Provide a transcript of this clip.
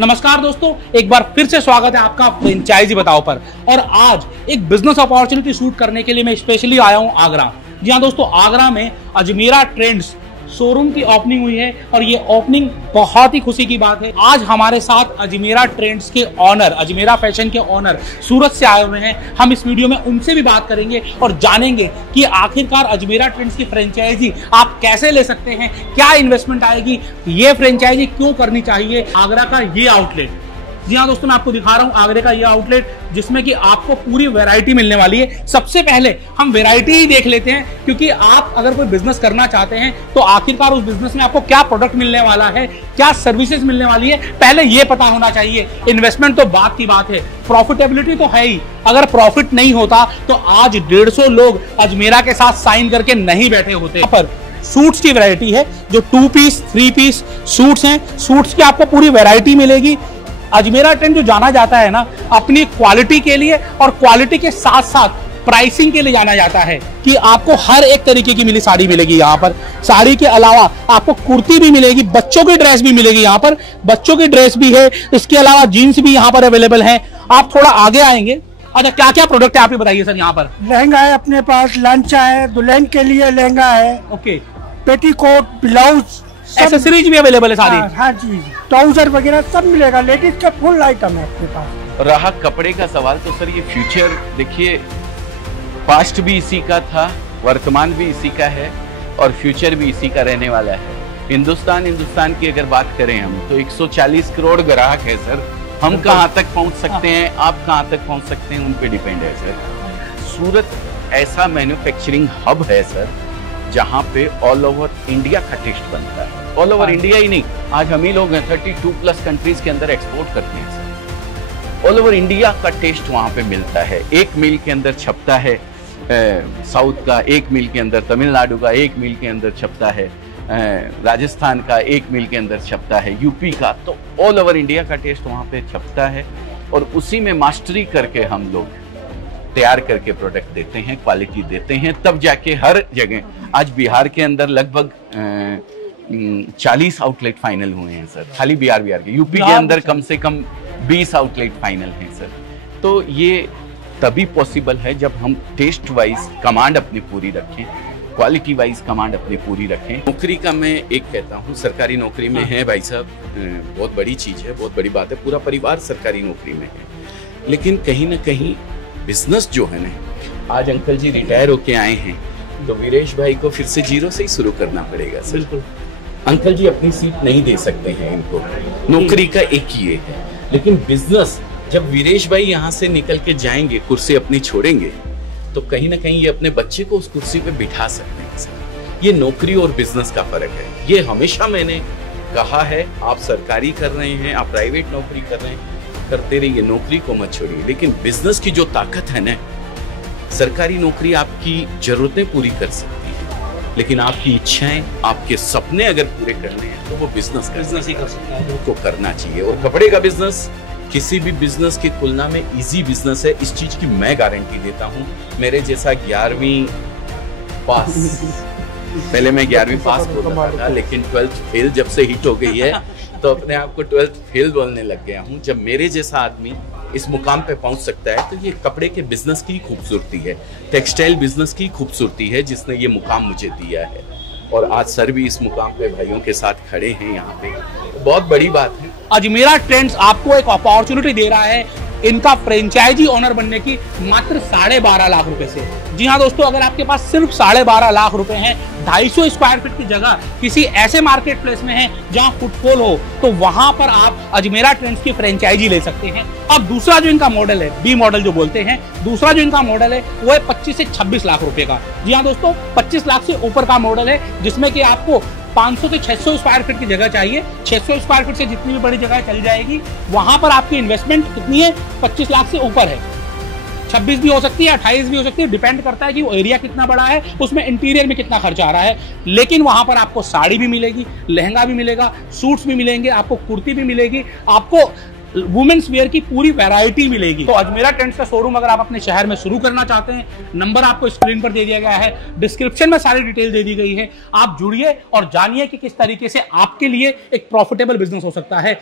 नमस्कार दोस्तों, एक बार फिर से स्वागत है आपका फ्रेंचाइजी बताओ पर। और आज एक बिजनेस अपॉर्चुनिटी शूट करने के लिए मैं स्पेशली आया हूं आगरा। जी हाँ दोस्तों, आगरा में अजमेरा ट्रेंड्स शोरूम की ओपनिंग हुई है और ये ओपनिंग बहुत ही खुशी की बात है। आज हमारे साथ अजमेरा ट्रेंड्स के ऑनर, अजमेरा फैशन के ऑनर सूरत से आए हुए हैं। हम इस वीडियो में उनसे भी बात करेंगे और जानेंगे कि आखिरकार अजमेरा ट्रेंड्स की फ्रेंचाइजी आप कैसे ले सकते हैं, क्या इन्वेस्टमेंट आएगी, ये फ्रेंचाइजी क्यों करनी चाहिए। आगरा का ये आउटलेट, जी हाँ दोस्तों, मैं आपको दिखा रहा हूं आगरे का ये आउटलेट जिसमें कि आपको पूरी वैरायटी मिलने वाली है। सबसे पहले हम वैरायटी ही देख लेते हैं, क्योंकि आप अगर कोई बिजनेस करना चाहते हैं तो आखिरकार उस बिजनेस में आपको क्या प्रोडक्ट मिलने वाला है, क्या सर्विसेज मिलने वाली है, पहले ये पता होना चाहिए। इन्वेस्टमेंट तो बात की बात है, प्रॉफिटेबिलिटी तो है ही। अगर प्रॉफिट नहीं होता तो आज 150 लोग अजमेरा के साथ साइन करके नहीं बैठे होते। यहाँ पर सूट्स की वैरायटी है, जो 2 पीस 3 पीस सूट्स हैं। सूट्स की आपको पूरी वैरायटी मिलेगी। अजमेरा ट्रेंड जो जाना जाता है ना अपनी क्वालिटी के लिए, और क्वालिटी के साथ साथ प्राइसिंग के लिए जाना जाता है कि आपको हर एक तरीके की मिली साड़ी मिलेगी यहाँ पर। साड़ी के अलावा आपको कुर्ती भी मिलेगी, बच्चों की ड्रेस भी मिलेगी यहाँ पर, बच्चों की ड्रेस भी है। इसके अलावा जीन्स भी यहाँ पर अवेलेबल है। आप थोड़ा आगे आएंगे। अच्छा, क्या क्या प्रोडक्ट है आप बताइए सर। यहाँ पर लहंगा है अपने पास, लंचा है, दुल्हन के लिए लहंगा है, ओके, पेटीकोट, ब्लाउज, एक्सेसरीज भी अवेलेबल है सारी। हाँ जी, ट्राउजर वगैरह सब मिलेगा। लेडीज का फुल आइटम है अपने पास। रहा कपड़े का सवाल तो सर ये फ्यूचर देखिए, पास्ट भी इसी का था, वर्तमान भी इसी का है और फ्यूचर भी इसी का रहने वाला है। हिंदुस्तान की अगर बात करें हम तो 140 करोड़ ग्राहक है सर। हम कहाँ तक पहुँच सकते हैं, आप कहाँ तक पहुँच सकते हैं, उन पे डिपेंड है सर। सूरत ऐसा मैन्युफैक्चरिंग हब है सर जहाँ पे ऑल ओवर इंडिया का टेस्ट बनता है। ऑल ओवर इंडिया ही नहीं, आज हम ही लोग हैं 32+ कंट्रीज के अंदर एक्सपोर्ट करते हैं सर। ऑल ओवर इंडिया का टेस्ट वहाँ पे मिलता है। एक मील के अंदर छपता है साउथ का, एक मील के अंदर तमिलनाडु का, एक मील के अंदर छपता है राजस्थान का, एक मील के अंदर छपता है यूपी का। तो ऑल ओवर इंडिया का टेस्ट वहाँ पे छपता है और उसी में मास्टरी करके हम लोग तैयार करके प्रोडक्ट देते हैं, क्वालिटी देते हैं, तब जाके हर जगह। आज बिहार के अंदर लगभग 40 आउटलेट फाइनल हुए हैं सर, खाली बिहार के। यूपी के अंदर कम से कम 20 आउटलेट फाइनल हैं सर। तो ये तभी पॉसिबल है जब हम टेस्ट वाइज कमांड अपनी पूरी रखें, क्वालिटी वाइज कमांड अपनी पूरी रखें। नौकरी का मैं एक कहता हूँ, सरकारी नौकरी में है भाई साहब, बहुत बड़ी चीज है, बहुत बड़ी बात है। पूरा परिवार सरकारी नौकरी में है, लेकिन कहीं ना कहीं बिजनेस जो है ना, आज अंकल जी रिटायर होके आए हैं तो वीरेश भाई को फिर से जीरो से ही शुरू करना पड़ेगा सर। बिल्कुल, अंकल जी अपनी सीट नहीं दे सकते हैं इनको, नौकरी का एक ही है। लेकिन बिजनेस, जब वीरेश भाई यहाँ से निकल के जाएंगे, कुर्सी अपनी छोड़ेंगे, तो कहीं ना कहीं ये अपने बच्चे को उस कुर्सी पे बिठा सकते हैं सर। ये नौकरी और बिजनेस का फर्क है। ये हमेशा मैंने कहा है, आप सरकारी कर रहे हैं, आप प्राइवेट नौकरी कर रहे हैं, करते रहिए, नौकरी को मत छोड़िए। लेकिन बिजनेस की जो ताकत है ना, सरकारी नौकरी आपकी जरूरतें पूरी कर सकती है, लेकिन आपकी इच्छाएं, आपके सपने अगर पूरे करने हैं तो वो बिजनेस ही कर सकता है, उनको करना चाहिए। और कपड़े का बिजनेस किसी भी बिजनेस की तुलना में इजी बिजनेस है, इस चीज की मैं गारंटी देता हूँ। मेरे जैसा 11वीं पास पहले मैं 11वीं पास बोलता था, लेकिन 12th फेल जब से हिट हो गई है तो अपने आप को 12th फेल बोलने लग गया हूँ। जब मेरे जैसा आदमी इस मुकाम पे पहुंच सकता है तो ये कपड़े के बिजनेस की खूबसूरती है, टेक्सटाइल बिजनेस की खूबसूरती है, जिसने ये मुकाम मुझे दिया है। और आज सर भी इस मुकाम पे भाइयों के साथ खड़े हैं यहाँ पे, तो बहुत बड़ी बात है। अजमेरा ट्रेंड्स आपको एक अपॉर्चुनिटी दे रहा है इनका फ्रेंचाइजी ओनर बनने की, मात्र 12.5 लाख रुपए से। जी हाँ दोस्तों, अगर आपके पास सिर्फ 12.5 लाख रुपए हैं, 250 स्क्वायर फीट की जगह किसी ऐसे मार्केट प्लेस में है जहां फुटफॉल हो, तो वहां पर आप अजमेरा ट्रेंड्स की फ्रेंचाइजी ले सकते हैं। अब दूसरा जो इनका मॉडल है, बी मॉडल जो बोलते हैं, दूसरा जो इनका मॉडल है वो है 25 से 26 लाख रुपए का। जी हाँ दोस्तों, 25 लाख से ऊपर का मॉडल है, जिसमें कि आपको 500 से 600 स्क्वायर फीट की जगह चाहिए। 600 स्क्वायर फीट से जितनी भी बड़ी जगह चल जाएगी, वहां पर आपकी इन्वेस्टमेंट कितनी है, 25 लाख से ऊपर है। 26 भी हो सकती है, 28 भी हो सकती है, डिपेंड करता है कि वो एरिया कितना बड़ा है, उसमें इंटीरियर में कितना खर्चा आ रहा है। लेकिन वहां पर आपको साड़ी भी मिलेगी, लहंगा भी मिलेगा, सूट्स भी मिलेंगे, आपको कुर्ती भी मिलेगी, आपको वुमेन्स वेयर की पूरी वैरायटी मिलेगी। तो अजमेरा ट्रेंड्स का शोरूम अगर आप अपने शहर में शुरू करना चाहते हैं, नंबर आपको स्क्रीन पर दे दिया गया है, डिस्क्रिप्शन में सारी डिटेल दे दी गई है। आप जुड़िए और जानिए कि किस तरीके से आपके लिए एक प्रॉफिटेबल बिजनेस हो सकता है।